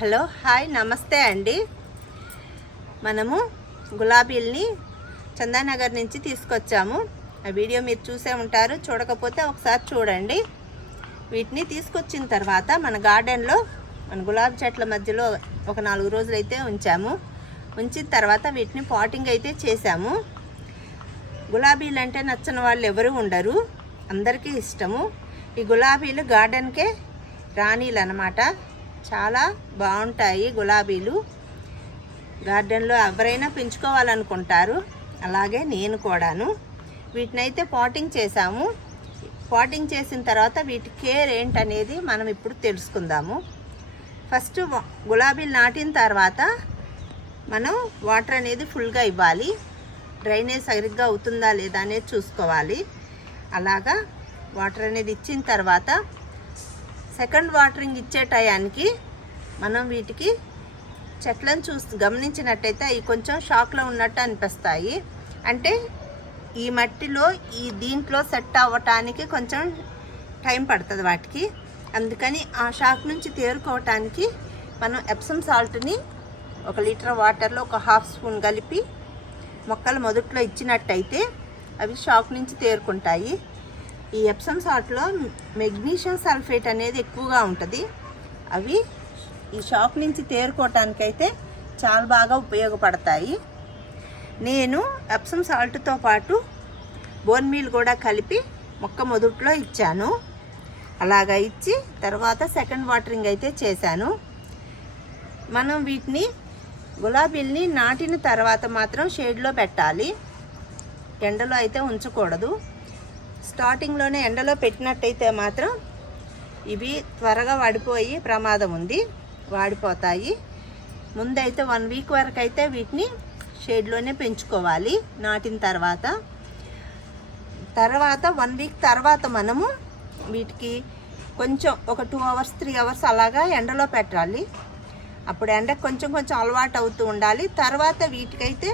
Hello hi నమస్తే అండి. మనము గులాబీల్ని చందానగర్ నుంచి తీసుకొచ్చాము. ఆ వీడియో మీరు చూసే ఉంటారు, చూడకపోతే ఒకసారి చూడండి. వీటిని తీసుకొచ్చిన తర్వాత మన గార్డెన్లో మన గులాబీ చెట్ల మధ్యలో ఒక 4 రోజులు అయితే ఉంచాము. ఉంచిన తర్వాత వీటిని పాటింగ్ అయితే చేశాము. గులాబీలు అంటే నచ్చని వాళ్ళు ఎవరు ఉండరు, అందరికీ ఇష్టము. ఈ గులాబీలు గార్డెన్కే రాణీలు అన్నమాట. చాలా బాగుంటాయి గులాబీలు. గార్డెన్లో ఎవరైనా పెంచుకోవాలనుకుంటారు, అలాగే నేను కూడాను. వీటినైతే పాటింగ్ చేసాము. పాటింగ్ చేసిన తర్వాత వీటి కేర్ ఏంటనేది మనం ఇప్పుడు తెలుసుకుందాము. ఫస్ట్ గులాబీలు నాటిన తర్వాత మనం వాటర్ అనేది ఫుల్గా ఇవ్వాలి. డ్రైనేజ్ సరిగ్గా అవుతుందా లేదా అనేది చూసుకోవాలి. అలాగా వాటర్ అనేది ఇచ్చిన తర్వాత సెకండ్ వాటరింగ్ ఇచ్చే టయానికి మనం వీటికి చెట్లను గమనించినట్టయితే అవి కొంచెం షాక్లో ఉన్నట్టు అనిపిస్తాయి. అంటే ఈ మట్టిలో దీంట్లో సెట్ అవ్వటానికి కొంచెం టైం పడుతుంది వాటికి. అందుకని ఆ షాక్ నుంచి తేరుకోవటానికి మనం ఎప్సమ్ సాల్ట్ని 1 లీటర్ వాటర్లో 1/2 స్పూన్ కలిపి మొక్కలు మొదట్లో ఇచ్చినట్టయితే అవి షాక్ నుంచి తేరుకుంటాయి. ఈ ఎప్సమ్ సాల్ట్లో మెగ్నీషియం సల్ఫేట్ అనేది ఎక్కువగా ఉంటుంది. అవి ఈ షాక్ నుంచి తేరుకోవటానికైతే చాలా బాగా ఉపయోగపడతాయి. నేను ఎప్సమ్ సాల్ట్తో పాటు బోన్ మీల్ కూడా కలిపి మొక్క మొదట్లో ఇచ్చాను. అలాగా ఇచ్చి తర్వాత సెకండ్ వాటరింగ్ అయితే చేశాను. మనం వీటిని గులాబీల్ని నాటిన తర్వాత మాత్రం షేడ్లో పెట్టాలి, ఎండలో అయితే ఉంచకూడదు. స్టార్టింగ్లోనే ఎండలో పెట్టినట్టయితే మాత్రం ఇవి త్వరగా వాడిపోయి ప్రమాదం ఉంది, వాడిపోతాయి. ముందైతే 1 వీక్ వరకు అయితే వీటిని షేడ్లోనే పెంచుకోవాలి నాటిన తర్వాత. 1 వీక్ తర్వాత మనము వీటికి కొంచెం ఒక 2 అవర్స్ 3 అవర్స్ అలాగా ఎండలో పెట్టాలి. అప్పుడు ఎండకు కొంచెం అలవాటు అవుతూ ఉండాలి. తర్వాత వీటికైతే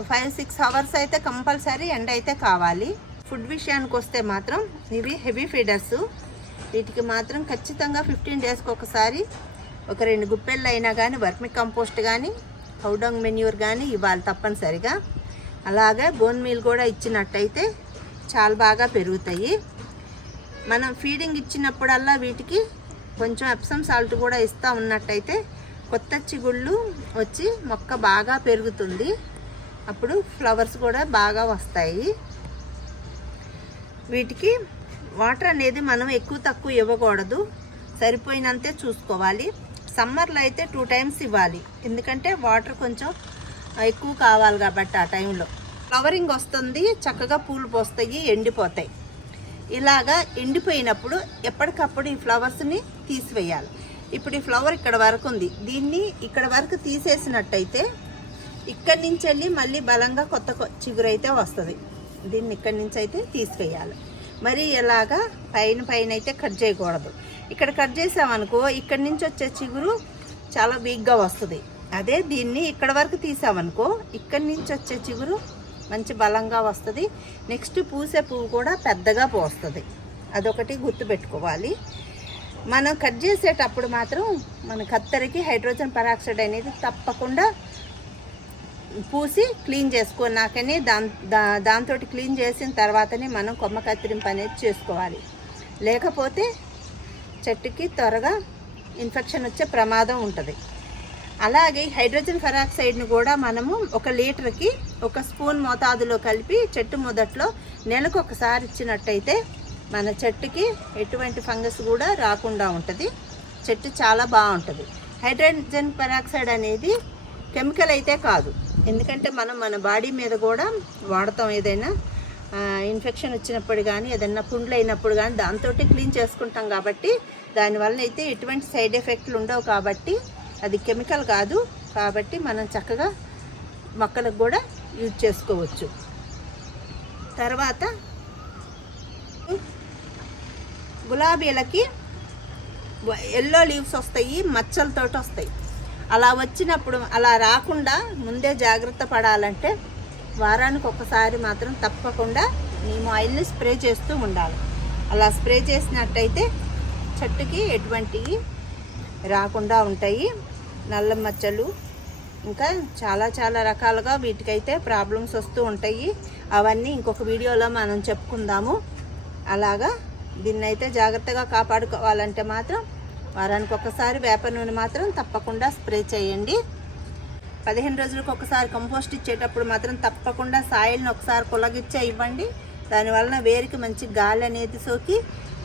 5-6 అవర్స్ అయితే కంపల్సరీ ఎండ అయితే కావాలి. ఫుడ్ విషయానికి వస్తే మాత్రం ఇవి హెవీ ఫీడర్స్. వీటికి మాత్రం ఖచ్చితంగా 15 డేస్కి ఒకసారి ఒక 2 గుప్పెళ్ళు అయినా కానీ వర్మి కంపోస్ట్ కానీ కౌడంగ్ మెన్యూర్ కానీ ఇవ్వాలి తప్పనిసరిగా. అలాగే బోన్ మీల్ కూడా ఇచ్చినట్టయితే చాలా బాగా పెరుగుతాయి. మనం ఫీడింగ్ ఇచ్చినప్పుడల్లా వీటికి కొంచెం ఎప్సమ్ సాల్ట్ కూడా ఇస్తూ ఉన్నట్టయితే కొత్త చిగుళ్ళు వచ్చి మొక్క బాగా పెరుగుతుంది. అప్పుడు ఫ్లవర్స్ కూడా బాగా వస్తాయి. వీటికి వాటర్ అనేది మనం ఎక్కువ తక్కువ ఇవ్వకూడదు, సరిపోయినంతే చూసుకోవాలి. సమ్మర్లో అయితే 2 టైమ్స్ ఇవ్వాలి, ఎందుకంటే వాటర్ కొంచెం ఎక్కువ కావాలి కాబట్టి. ఆ టైంలో ఫ్లవరింగ్ వస్తుంది, చక్కగా పూలు పోస్తాయి, ఎండిపోతాయి. ఇలాగా ఎండిపోయినప్పుడు ఎప్పటికప్పుడు ఈ ఫ్లవర్స్ని తీసివేయాలి. ఇప్పుడు ఈ ఫ్లవర్ ఇక్కడ వరకు ఉంది, దీన్ని ఇక్కడ వరకు తీసేసినట్టయితే ఇక్కడి నుంచి వెళ్ళి మళ్ళీ బలంగా కొత్త చిగురు అయితే వస్తుంది. దీన్ని ఇక్కడి నుంచి అయితే తీసివేయాలి. మరి ఇలాగా పైన అయితే కట్ చేయకూడదు. ఇక్కడ కట్ చేసామనుకో ఇక్కడి నుంచి వచ్చే చిగురు చాలా వీక్గా వస్తుంది. అదే దీన్ని ఇక్కడ వరకు తీసామనుకో ఇక్కడి నుంచి వచ్చే చిగురు మంచి బలంగా వస్తుంది. నెక్స్ట్ పూసే పువ్వు కూడా పెద్దగా పోస్తుంది. అదొకటి గుర్తుపెట్టుకోవాలి. మనం కట్ చేసేటప్పుడు మాత్రం మన కత్తెరకి హైడ్రోజన్ పెరాక్సైడ్ అనేది తప్పకుండా పూసి క్లీన్ చేసుకున్నాకనే దాంతో క్లీన్ చేసిన తర్వాతనే మనం కొమ్మ కత్తిరింపు అనేది చేసుకోవాలి. లేకపోతే చెట్టుకి త్వరగా ఇన్ఫెక్షన్ వచ్చే ప్రమాదం ఉంటుంది. అలాగే హైడ్రోజన్ పెరాక్సైడ్ని కూడా మనము 1 లీటర్కి 1 స్పూన్ మోతాదులో కలిపి చెట్టు మొదట్లో నెలకు ఒకసారి ఇచ్చినట్టయితే మన చెట్టుకి ఎటువంటి ఫంగస్ కూడా రాకుండా ఉంటుంది. చెట్టు చాలా బాగుంటుంది. హైడ్రోజన్ పెరాక్సైడ్ అనేది కెమికల్ అయితే కాదు, ఎందుకంటే మనం మన బాడీ మీద కూడా వాడతాం. ఏదైనా ఇన్ఫెక్షన్ వచ్చినప్పుడు కానీ ఏదైనా పుండ్లు అయినప్పుడు కానీ దాంతో క్లీన్ చేసుకుంటాం కాబట్టి దానివల్ల అయితే ఎటువంటి సైడ్ ఎఫెక్ట్లు ఉండవు. కాబట్టి అది కెమికల్ కాదు, కాబట్టి మనం చక్కగా మొక్కలకు కూడా యూజ్ చేసుకోవచ్చు. తర్వాత గులాబీలకి ఎల్లో లీవ్స్ వస్తాయి, మచ్చలతోటి వస్తాయి. అలా వచ్చినప్పుడు అలా రాకుండా ముందే జాగ్రత్త పడాలంటే వారానికి ఒకసారి మాత్రం తప్పకుండా నీమ్ ఆయిల్ని స్ప్రే చేస్తూ ఉండాలి. అలా స్ప్రే చేసినట్టయితే చెట్టుకి ఎటువంటి రాకుండా ఉంటాయి. నల్ల మచ్చలు ఇంకా చాలా చాలా రకాలుగా వీటికైతే ప్రాబ్లమ్స్ వస్తూ ఉంటాయి. అవన్నీ ఇంకొక వీడియోలో మనం చెప్పుకుందాము. అలాగా దీన్ని అయితే జాగ్రత్తగా కాపాడుకోవాలంటే మాత్రం వారానికి ఒకసారి వేప నూనె మాత్రం తప్పకుండా స్ప్రే చేయండి. 15 రోజులకు ఒకసారి కంపోస్ట్ ఇచ్చేటప్పుడు మాత్రం తప్పకుండా సాయిల్ని ఒకసారి కులగిచ్చే ఇవ్వండి. దానివలన వేరుకి మంచి గాలి అనేది సోకి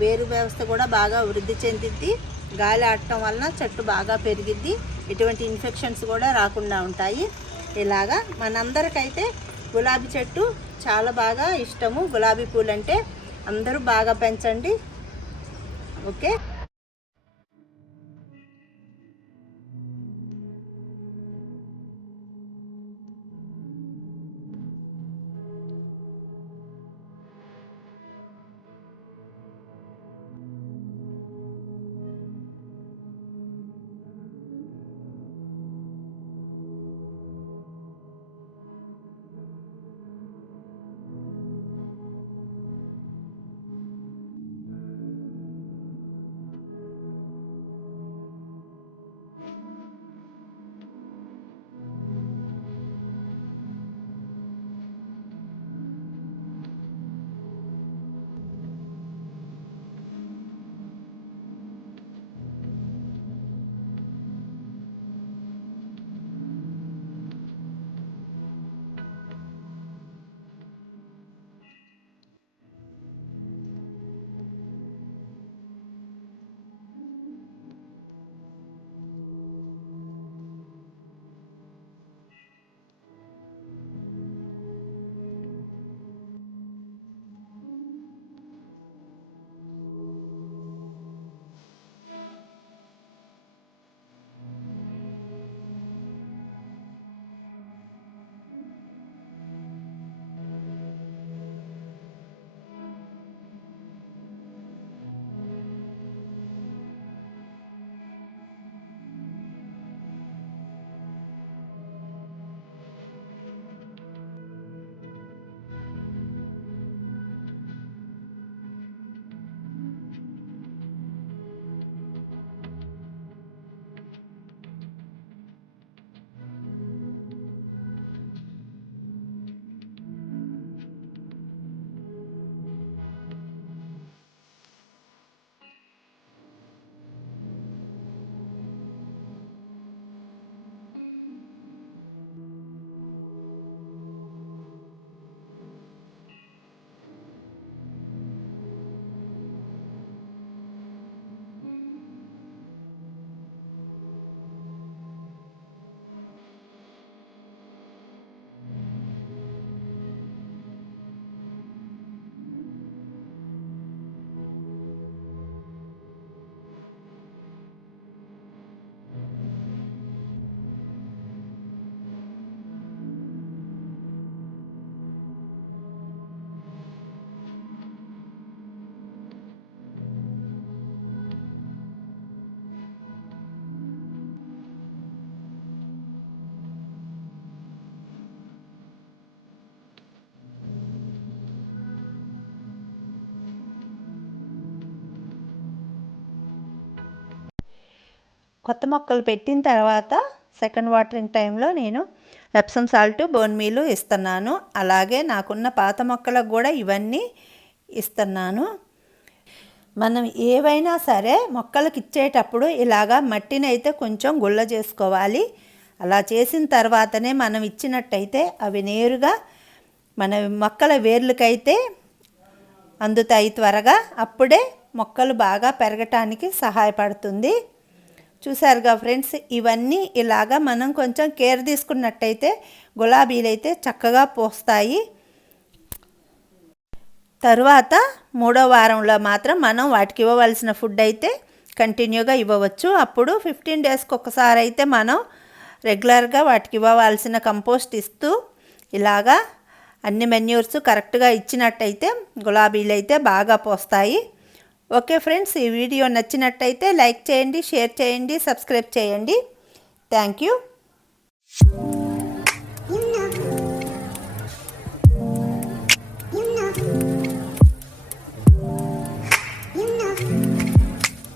వేరు వ్యవస్థ కూడా బాగా వృద్ధి చెందిద్ది. గాలి ఆడటం వలన చెట్టు బాగా పెరిగిద్ది. ఎటువంటి ఇన్ఫెక్షన్స్ కూడా రాకుండా ఉంటాయి. ఇలాగా మనందరికైతే గులాబీ చెట్టు చాలా బాగా ఇష్టము. గులాబీ పూలు అంటే అందరూ బాగా పెంచండి. ఓకే. కొత్త మొక్కలు పెట్టిన తర్వాత సెకండ్ వాటరింగ్ టైంలో నేను ఎప్సమ్ సాల్ట్, బోన్ మీల్ ఇస్తున్నాను. అలాగే నాకున్న పాత మొక్కలకు కూడా ఇవన్నీ ఇస్తున్నాను. మనం ఏవైనా సరే మొక్కలకు ఇచ్చేటప్పుడు ఇలాగా మట్టిని అయితే కొంచెం గుల్ల చేసుకోవాలి. అలా చేసిన తర్వాతనే మనం ఇచ్చినట్టయితే అవి నేరుగా మన మొక్కల వేర్లకైతే అందుతాయి త్వరగా. అప్పుడే మొక్కలు బాగా పెరగటానికి సహాయపడుతుంది. చూసారుగా ఫ్రెండ్స్, ఇవన్నీ ఇలాగా మనం కొంచెం కేర్ తీసుకున్నట్టయితే గులాబీలు అయితే చక్కగా పూస్తాయి. తరువాత 3వ వారంలో మాత్రం మనం వాటికి ఇవ్వవలసిన ఫుడ్ అయితే కంటిన్యూగా ఇవ్వవచ్చు. అప్పుడు 15 డేస్కి ఒకసారి అయితే మనం రెగ్యులర్గా వాటికి ఇవ్వవలసిన కంపోస్ట్ ఇస్తూ ఇలాగా అన్ని మెన్యూర్స్ కరెక్ట్గా ఇచ్చినట్టయితే గులాబీలు అయితే బాగా పోస్తాయి. ఓకే ఫ్రెండ్స్, ఈ వీడియో నచ్చినట్టయితే లైక్ చేయండి, షేర్ చేయండి, సబ్స్క్రైబ్ చేయండి. Thank you.